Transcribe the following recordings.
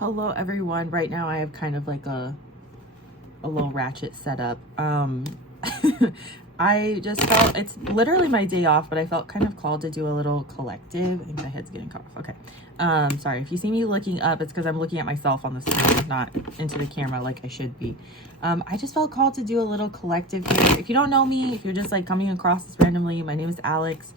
Hello everyone. Right now I have kind of like a little ratchet setup. I just felt it's literally my day off, but I felt kind of called to do a little collective. I think my head's getting cut off. Okay. Sorry if you see me looking up, it's because I'm looking at myself on the screen, not into the camera like I should be. I just felt called to do a little collective here. If you don't know me, if you're just like coming across this randomly, my name is Alex.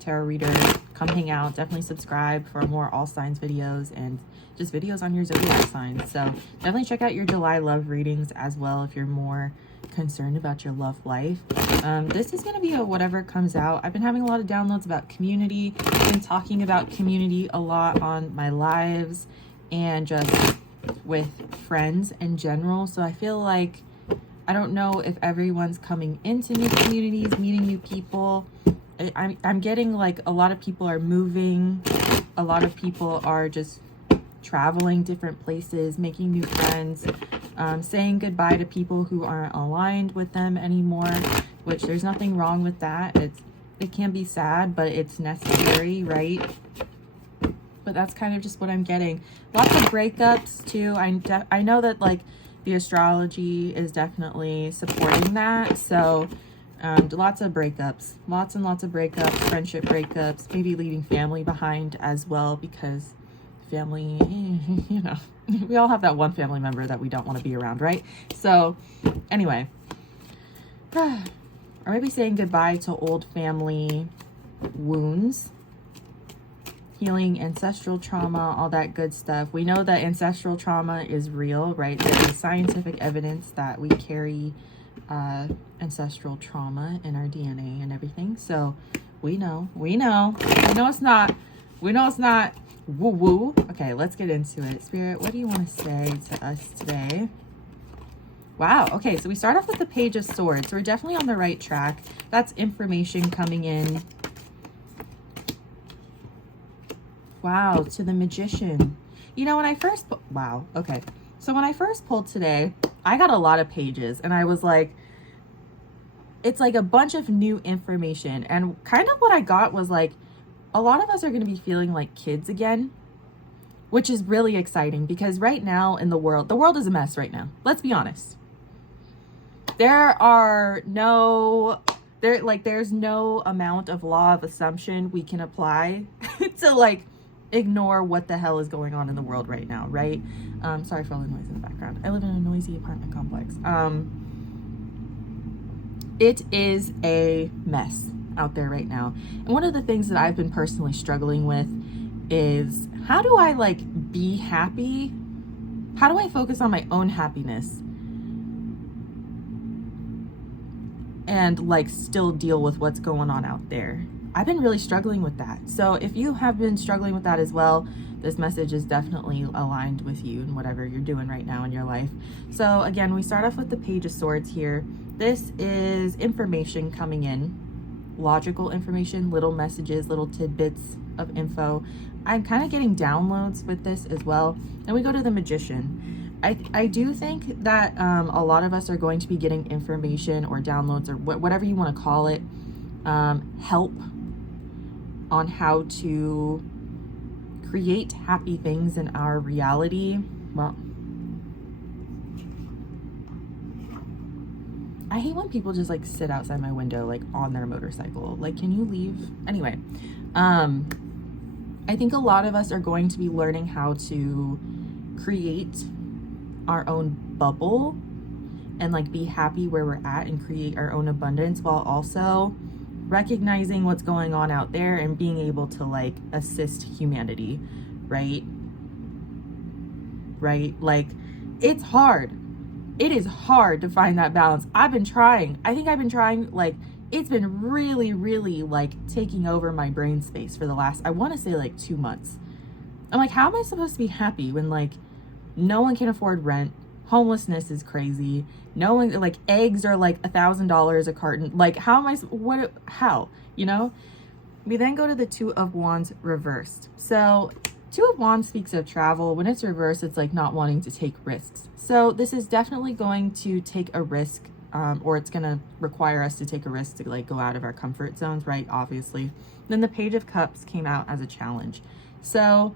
Tarot reader, come hang out. Definitely subscribe for more all signs videos and just videos on your zodiac signs. So definitely check out your July love readings as well if you're more concerned about your love life. This is going to be a whatever comes out. I've been having a lot of downloads about community. I've been talking about community a lot on my lives and just with friends in general. So I feel like I don't know if everyone's coming into new communities, meeting new people. I'm getting like a lot of people are moving. A lot of people are just traveling different places, making new friends, saying goodbye to people who aren't aligned with them anymore, which there's nothing wrong with that. It can be sad, but it's necessary, right? But that's kind of just what I'm getting. Lots of breakups too. I know that like the astrology is definitely supporting that. So lots of breakups, lots and lots of breakups, friendship breakups, maybe leaving family behind as well, because family, you know, we all have that one family member that we don't want to be around, right? So anyway, or maybe saying goodbye to old family wounds, healing ancestral trauma, all that good stuff. We know that ancestral trauma is real, right? There is scientific evidence that we carry ancestral trauma in our DNA and everything. So we know it's not woo woo. Okay, let's get into it. Spirit, what do you want to say to us today? Wow. Okay, so we start off with the Page of Swords. So we're definitely on the right track. That's information coming in. Wow, to the Magician. You know, when I first wow, okay. So when I first pulled today, I got a lot of pages and I was like, it's like a bunch of new information. And kind of what I got was like, a lot of us are going to be feeling like kids again, which is really exciting because right now in the world is a mess right now. Let's be honest. There's no amount of law of assumption we can apply to like ignore what the hell is going on in the world right now, right? Sorry for all the noise in the background. I live in a noisy apartment complex. It is a mess out there right now. And one of the things that I've been personally struggling with is, how do I like be happy? How do I focus on my own happiness and like still deal with what's going on out there? I've been really struggling with that. So if you have been struggling with that as well, this message is definitely aligned with you and whatever you're doing right now in your life. So again, we start off with the Page of Swords here. This is information coming in, logical information, little messages, little tidbits of info. I'm kind of getting downloads with this as well. And we go to the Magician. I do think that a lot of us are going to be getting information or downloads or whatever you want to call it, help on how to create happy things in our reality. Well, I hate when people just like sit outside my window like on their motorcycle. Like, can you leave? Anyway, I think a lot of us are going to be learning how to create our own bubble and like be happy where we're at and create our own abundance, while also recognizing what's going on out there and being able to like assist humanity, right? Like, it's hard. It is hard to find that balance. I've been trying. I think I've been trying, like, it's been really, really like taking over my brain space for the last, I want to say like 2 months. I'm like, how am I supposed to be happy when like no one can afford rent? Homelessness is crazy. No one, like, eggs are like $1,000 a carton. Like, how, you know? We then go to the Two of Wands reversed. So Two of Wands speaks of travel. When it's reversed, it's like not wanting to take risks. So this is definitely going to take a risk, or it's going to require us to take a risk to like go out of our comfort zones, right? Obviously. Then the Page of Cups came out as a challenge. So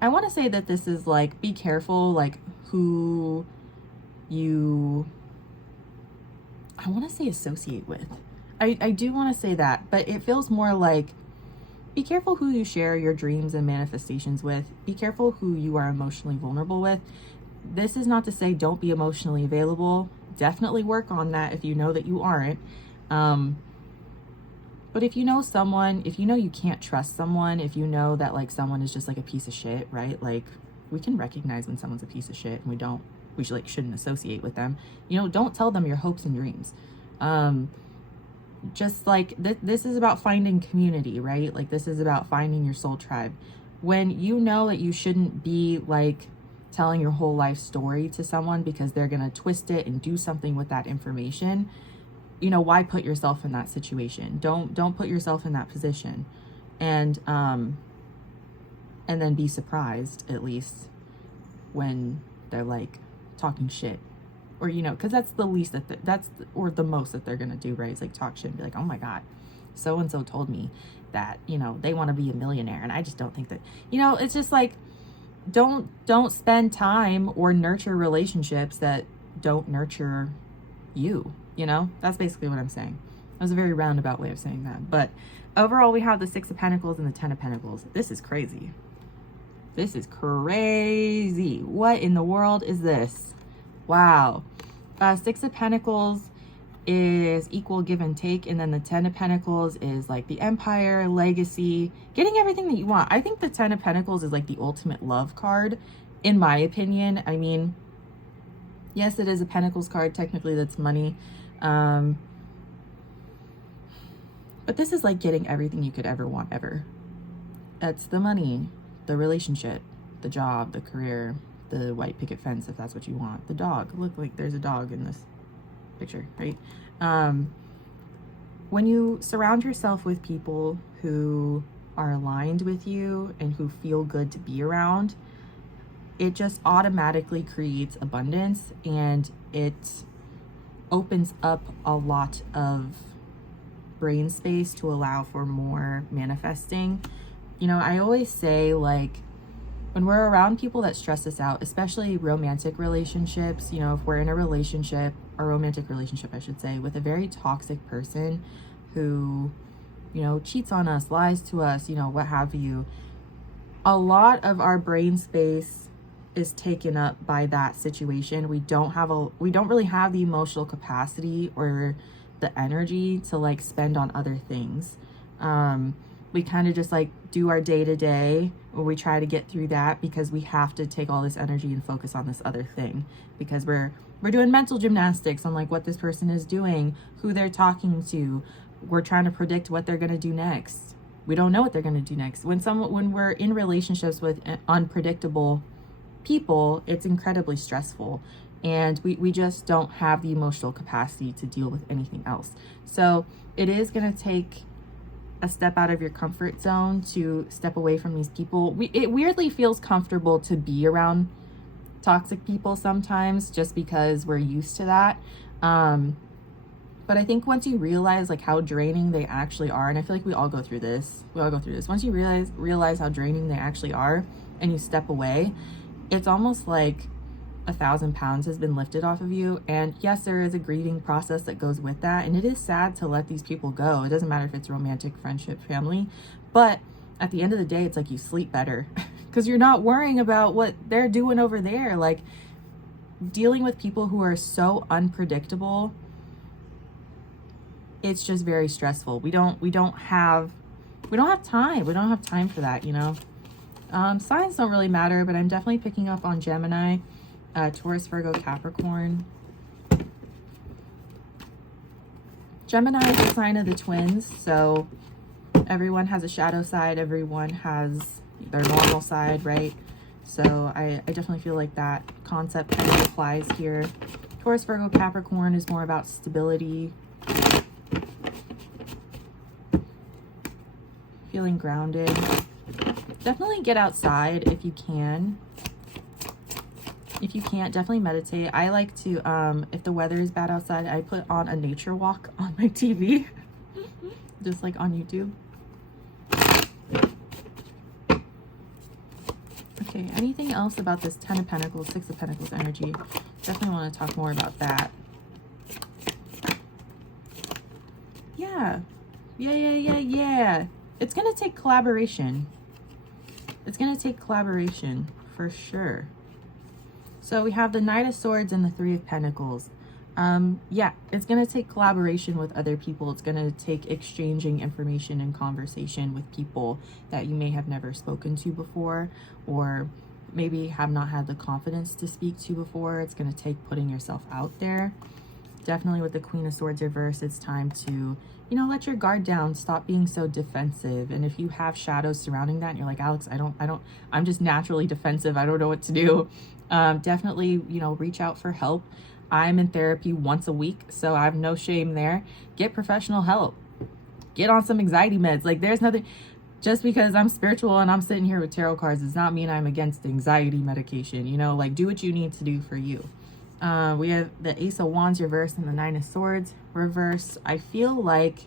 I want to say that this is like, be careful, like who you, I want to say associate with. I do want to say that, but it feels more like, be careful who you share your dreams and manifestations with. Be careful who you are emotionally vulnerable with. This is not to say don't be emotionally available. Definitely work on that if you know that you aren't. But if you know someone, if you know you can't trust someone, if you know that like someone is just like a piece of shit, right? Like we can recognize when someone's a piece of shit and we should, like, shouldn't associate with them. You know, don't tell them your hopes and dreams. Just like this is about finding community, right? Like this is about finding your soul tribe. When you know that you shouldn't be like telling your whole life story to someone because they're going to twist it and do something with that information, you know, why put yourself in that situation? Don't put yourself in that position. And then be surprised, at least, when they're like talking shit. Or, you know, because that's the least or the most that they're going to do, right? It's like talk shit and be like, oh my God, so-and-so told me that, you know, they want to be a millionaire. And I just don't think that, you know, it's just like, don't spend time or nurture relationships that don't nurture you, you know? That's basically what I'm saying. That was a very roundabout way of saying that. But overall, we have the Six of Pentacles and the Ten of Pentacles. This is crazy. This is crazy. What in the world is this? Wow. Six of Pentacles is equal give and take, and then the Ten of Pentacles is like the empire, legacy, getting everything that you want. I think the Ten of Pentacles is like the ultimate love card, in my opinion. I mean, yes, it is a Pentacles card. Technically, that's money. But this is like getting everything you could ever want, ever. That's the money, the relationship, the job, the career, the white picket fence, if that's what you want, the dog. Look, like there's a dog in this picture, right? When you surround yourself with people who are aligned with you and who feel good to be around, it just automatically creates abundance, and it opens up a lot of brain space to allow for more manifesting. You know, I always say, like, when we're around people that stress us out, especially romantic relationships, you know, if we're in a relationship, a romantic relationship, I should say, with a very toxic person who, you know, cheats on us, lies to us, you know, what have you, a lot of our brain space is taken up by that situation. We don't really have the emotional capacity or the energy to like spend on other things. We kind of just like do our day to day, or we try to get through that because we have to take all this energy and focus on this other thing, because we're doing mental gymnastics on like what this person is doing, who they're talking to. We're trying to predict what they're going to do next. We don't know what they're going to do next. When we're in relationships with unpredictable people, it's incredibly stressful, and we just don't have the emotional capacity to deal with anything else. So it is going to take a step out of your comfort zone to step away from these people. It weirdly feels comfortable to be around toxic people sometimes, just because we're used to that. But I think once you realize like how draining they actually are, and I feel like we all go through this. Once you realize how draining they actually are, and you step away, it's almost like 1,000 pounds has been lifted off of you. And yes, there is a grieving process that goes with that, and it is sad to let these people go. It doesn't matter if it's romantic, friendship, family, but at the end of the day, it's like you sleep better because you're not worrying about what they're doing over there. Like, dealing with people who are so unpredictable, it's just very stressful. We don't have time. We don't have time for that, you know. Signs don't really matter, but I'm definitely picking up on Gemini, Taurus, Virgo, Capricorn. Gemini is the sign of the twins, so everyone has a shadow side, everyone has their normal side, right? So I definitely feel like that concept kind of applies here. Taurus, Virgo, Capricorn is more about stability, feeling grounded. Definitely get outside if you can. If you can't, definitely meditate. I like to, if the weather is bad outside, I put on a nature walk on my TV, just like on YouTube. Okay, Okay, anything else about this 10 of Pentacles, 6 of Pentacles energy? Definitely want to talk more about that. Yeah. Yeah. It's going to take collaboration. It's going to take collaboration for sure. So we have the Knight of Swords and the 3 of Pentacles. Yeah, it's going to take collaboration with other people. It's going to take exchanging information and conversation with people that you may have never spoken to before, or maybe have not had the confidence to speak to before. It's going to take putting yourself out there. Definitely with the Queen of Swords reverse, it's time to, you know, let your guard down, stop being so defensive. And if you have shadows surrounding that and you're like, Alex, I'm just naturally defensive, I don't know what to do. Definitely, you know, reach out for help. I'm in therapy once a week, so I have no shame there. Get professional help. Get on some anxiety meds. Like, there's nothing, just because I'm spiritual and I'm sitting here with tarot cards does not mean I'm against anxiety medication. You know, like, do what you need to do for you. We have the Ace of Wands reverse and the 9 of Swords reverse. I feel like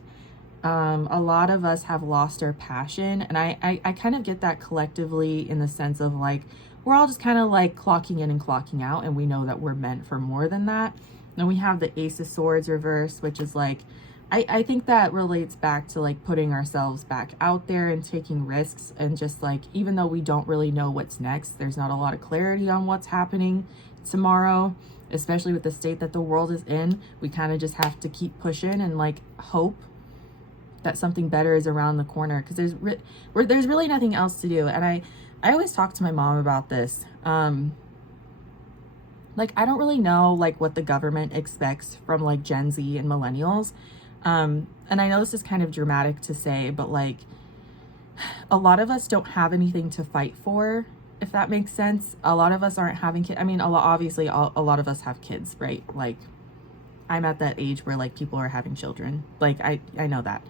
a lot of us have lost our passion, and I kind of get that collectively, in the sense of like, we're all just kind of like clocking in and clocking out, and we know that we're meant for more than that. Then we have the Ace of Swords reverse, which is like, I think that relates back to like putting ourselves back out there and taking risks, and just like, even though we don't really know what's next, there's not a lot of clarity on what's happening tomorrow, especially with the state that the world is in. We kind of just have to keep pushing and like hope that something better is around the corner, because there's really nothing else to do. And I always talk to my mom about this. Like, I don't really know like what the government expects from like Gen Z and millennials. And I know this is kind of dramatic to say, but like, a lot of us don't have anything to fight for, if that makes sense. A lot of us aren't having kids. I mean, obviously a lot of us have kids, right? Like, I'm at that age where like people are having children. Like, I know that.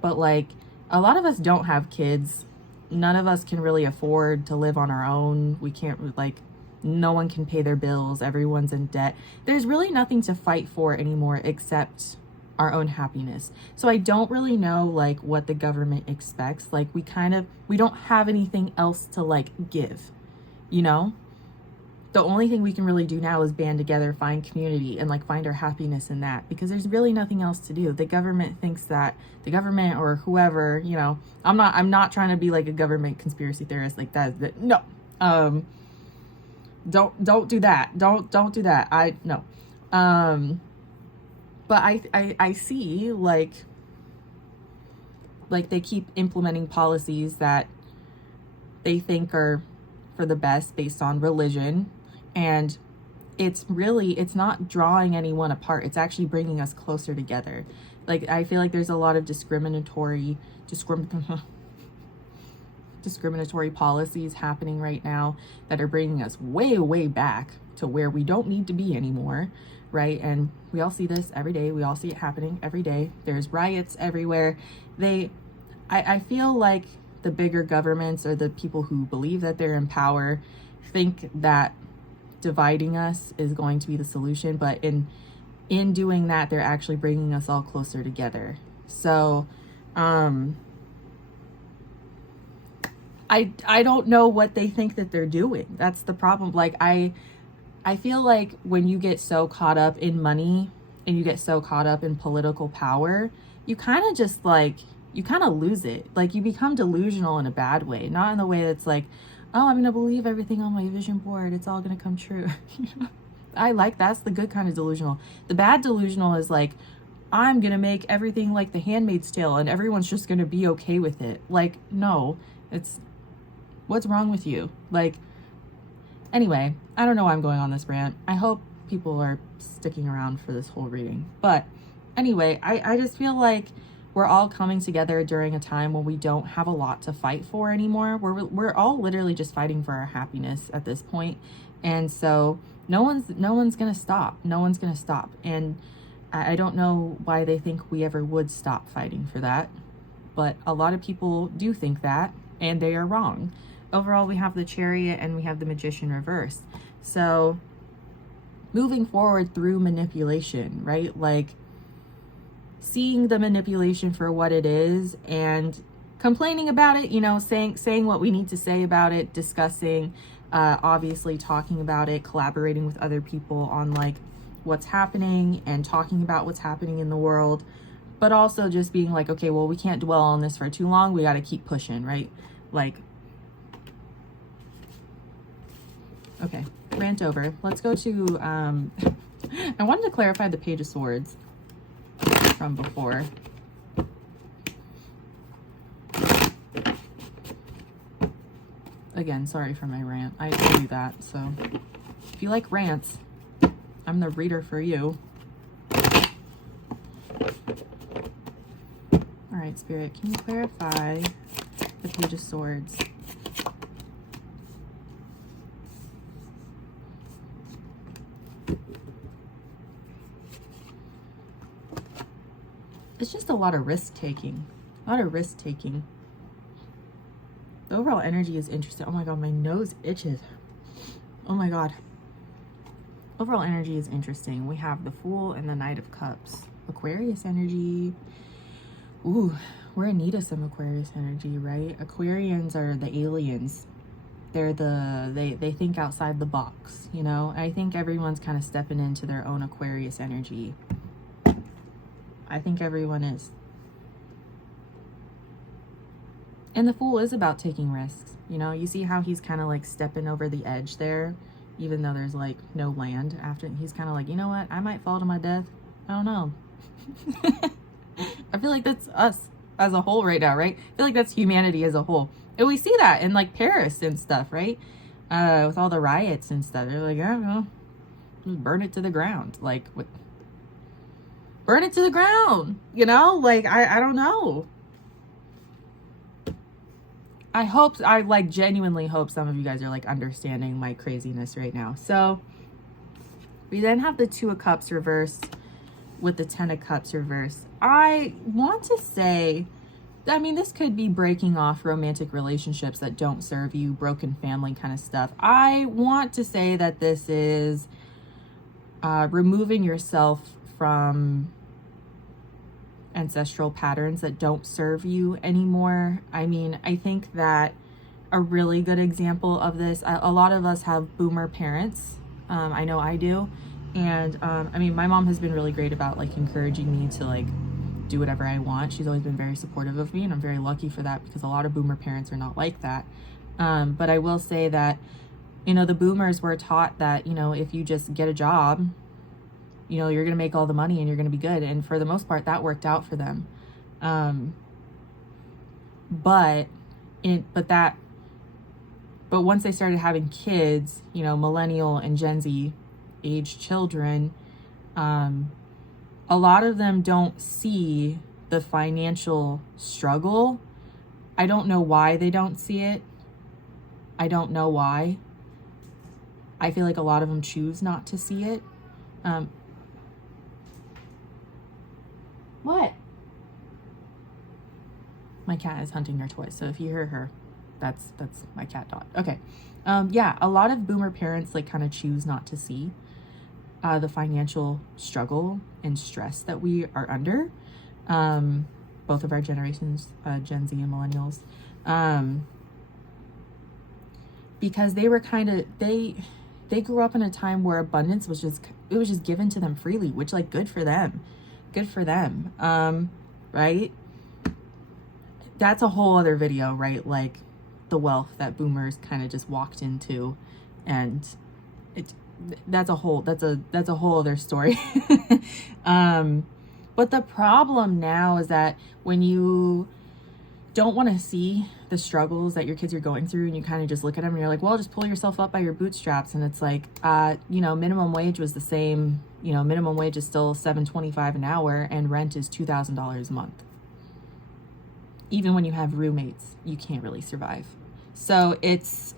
But like, a lot of us don't have kids. None of us can really afford to live on our own. We can't, like, no one can pay their bills. Everyone's in debt. There's really nothing to fight for anymore except our own happiness. So I don't really know like what the government expects. Like, we don't have anything else to like give, you know? The only thing we can really do now is band together, find community, and like find our happiness in that, because there's really nothing else to do. The government thinks that, the government or whoever, you know, I'm not trying to be like a government conspiracy theorist like that. No. Don't do that. Don't do that. No. But I see like they keep implementing policies that they think are for the best based on religion, and it's not drawing anyone apart. It's actually bringing us closer together. Like, I feel like there's a lot of discriminatory policies happening right now that are bringing us way back to where we don't need to be anymore, right? And we all see this every day. We all see it happening every day. There's riots everywhere. I feel like the bigger governments, or the people who believe that they're in power, think that dividing us is going to be the solution, but in doing that, they're actually bringing us all closer together. So I don't know what they think that they're doing. That's the problem. Like, I feel like when you get so caught up in money and you get so caught up in political power, you kind of just like, you kind of lose it. Like, you become delusional in a bad way, not in the way that's like, oh, I'm gonna believe everything on my vision board, it's all gonna come true. I like, that's the good kind of delusional. The bad delusional is like, I'm gonna make everything like The Handmaid's Tale and everyone's just gonna be okay with it. Like, no, it's, what's wrong with you? Like, anyway, I don't know why I'm going on this rant. I hope people are sticking around for this whole reading. But anyway, I just feel like we're all coming together during a time when we don't have a lot to fight for anymore. We're all literally just fighting for our happiness at this point. And so no one's gonna stop. No one's gonna stop. And I don't know why they think we ever would stop fighting for that. But a lot of people do think that, and they are wrong. Overall, we have the Chariot and we have the Magician reversed. So moving forward through manipulation, right? Like, seeing the manipulation for what it is and complaining about it, you know, saying what we need to say about it, discussing, obviously talking about it, collaborating with other people on like what's happening and talking about what's happening in the world, but also just being like, okay, well, we can't dwell on this for too long. We got to keep pushing, right? Like, okay, rant over. Let's go to, I wanted to clarify the Page of Swords from before. Again, sorry for my rant. I do that. So if you like rants, I'm the reader for you. All right, Spirit, can you clarify the Page of Swords? It's just a lot of risk taking. A lot of risk taking. The overall energy is interesting. Oh my God, my nose itches. Oh my God. Overall energy is interesting. We have the Fool and the Knight of Cups. Aquarius energy. Ooh, we're in need of some Aquarius energy, right? Aquarians are the aliens. They're they think outside the box, you know? I think everyone's kind of stepping into their own Aquarius energy. I think everyone is. And the Fool is about taking risks. You know, you see how he's kind of like stepping over the edge there, even though there's like no land after. He's kind of like, you know what? I might fall to my death. I don't know. I feel like that's us as a whole right now, right? I feel like that's humanity as a whole. And we see that in like Paris and stuff, right? With all the riots and stuff. They're like, I don't know, just burn it to the ground. Like, what? Burn it to the ground, you know? Like, I don't know. I like genuinely hope some of you guys are like understanding my craziness right now. So we then have the Two of Cups reversed with the Ten of Cups reversed. I want to say, I mean, this could be breaking off romantic relationships that don't serve you, broken family kind of stuff. I want to say that this is removing yourself from ancestral patterns that don't serve you anymore. I mean, I think that a really good example of this, a lot of us have boomer parents. I know I do. And I mean, my mom has been really great about like encouraging me to like do whatever I want. She's always been very supportive of me, and I'm very lucky for that because a lot of boomer parents are not like that. But I will say that, you know, the boomers were taught that, you know, if you just get a job, you know, you're going to make all the money and you're going to be good. And for the most part, that worked out for them. But once they started having kids, you know, millennial and Gen Z age children, a lot of them don't see the financial struggle. I don't know why they don't see it. I don't know why. I feel like a lot of them choose not to see it. What? My cat is hunting her toys. So if you hear her, that's my cat Dot. Okay. Yeah, a lot of boomer parents like kind of choose not to see the financial struggle and stress that we are under. Both of our generations, Gen Z and millennials. Because they were kind of, they grew up in a time where abundance was just given to them freely, which like good for them. Right? That's a whole other video, right? Like the wealth that boomers kind of just walked into, and that's a whole other story. But the problem now is that when you don't want to see the struggles that your kids are going through, and you kind of just look at them and you're like, well, just pull yourself up by your bootstraps. And it's like, you know, minimum wage was the same, you know, minimum wage is still $7.25 an hour and rent is $2,000 a month. Even when you have roommates, you can't really survive. So it's,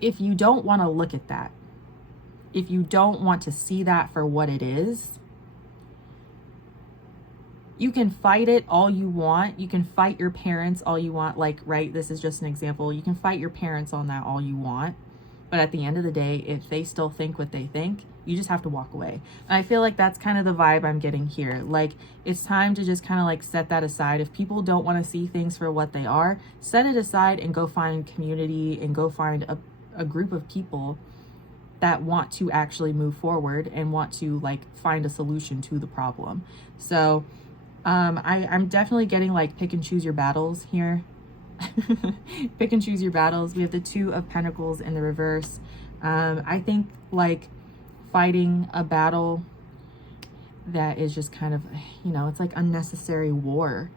if you don't want to look at that, if you don't want to see that for what it is, you can fight it all you want. You can fight your parents all you want. Like, right, this is just an example. You can fight your parents on that all you want. But at the end of the day, if they still think what they think, you just have to walk away. And I feel like that's kind of the vibe I'm getting here. Like, it's time to just kind of like set that aside. If people don't want to see things for what they are, set it aside and go find community and go find a group of people that want to actually move forward and want to like find a solution to the problem. So I'm definitely getting like pick and choose your battles here. Pick and choose your battles. We have the Two of Pentacles in the reverse. I think like fighting a battle that is just kind of, you know, it's like unnecessary war.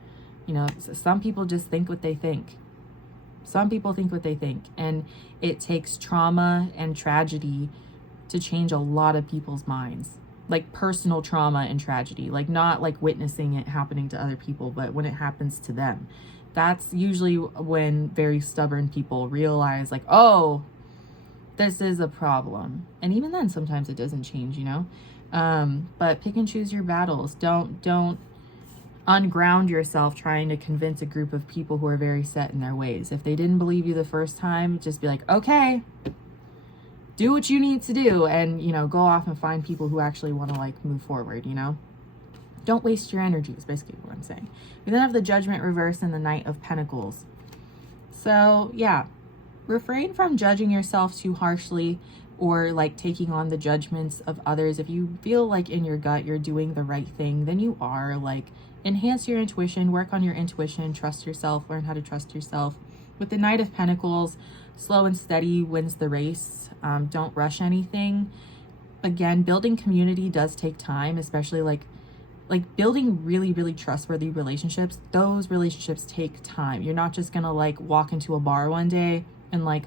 You know, some people just think what they think. Some people think what they think, and it takes trauma and tragedy to change a lot of people's minds. Like personal trauma and tragedy, like not like witnessing it happening to other people, but when it happens to them. That's usually when very stubborn people realize like, oh, this is a problem. And even then, sometimes it doesn't change, you know? But pick and choose your battles. Don't unground yourself trying to convince a group of people who are very set in their ways. If they didn't believe you the first time, just be like, okay, do what you need to do, and, you know, go off and find people who actually want to like move forward, you know? Don't waste your energy is basically what I'm saying. We then have the Judgment reverse and the Knight of Pentacles. So yeah, refrain from judging yourself too harshly or like taking on the judgments of others. If you feel like in your gut you're doing the right thing, then you are. Like, enhance your intuition, work on your intuition, trust yourself, learn how to trust yourself. With the Knight of Pentacles, slow and steady wins the race. Don't rush anything. Again, building community does take time, especially like building really, really trustworthy relationships. Those relationships take time. You're not just gonna like walk into a bar one day and like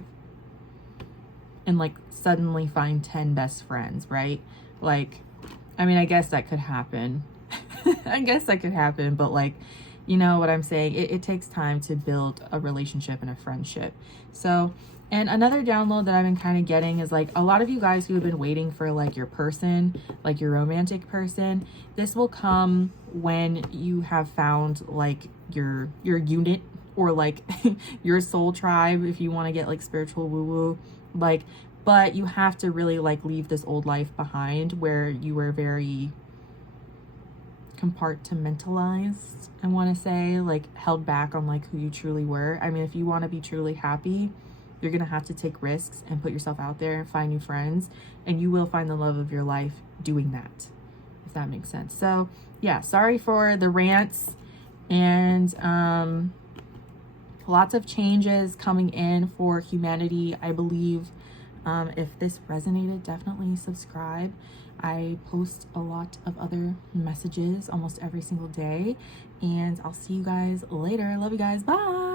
suddenly find 10 best friends, right? Like, I mean, I guess that could happen. I guess that could happen, but like, you know what I'm saying? It takes time to build a relationship and a friendship. So, and another download that I've been kind of getting is like a lot of you guys who have been waiting for like your person, like your romantic person, this will come when you have found like your unit, or like your soul tribe, if you want to get like spiritual woo woo, like, but you have to really like leave this old life behind where you were very compartmentalized, I want to say, like held back on like who you truly were. I mean, if you want to be truly happy, you're going to have to take risks and put yourself out there and find new friends, and you will find the love of your life doing that, if that makes sense. So yeah, sorry for the rants, and lots of changes coming in for humanity, I believe. If this resonated, definitely subscribe. I post a lot of other messages almost every single day, and I'll see you guys later. Love you guys. Bye.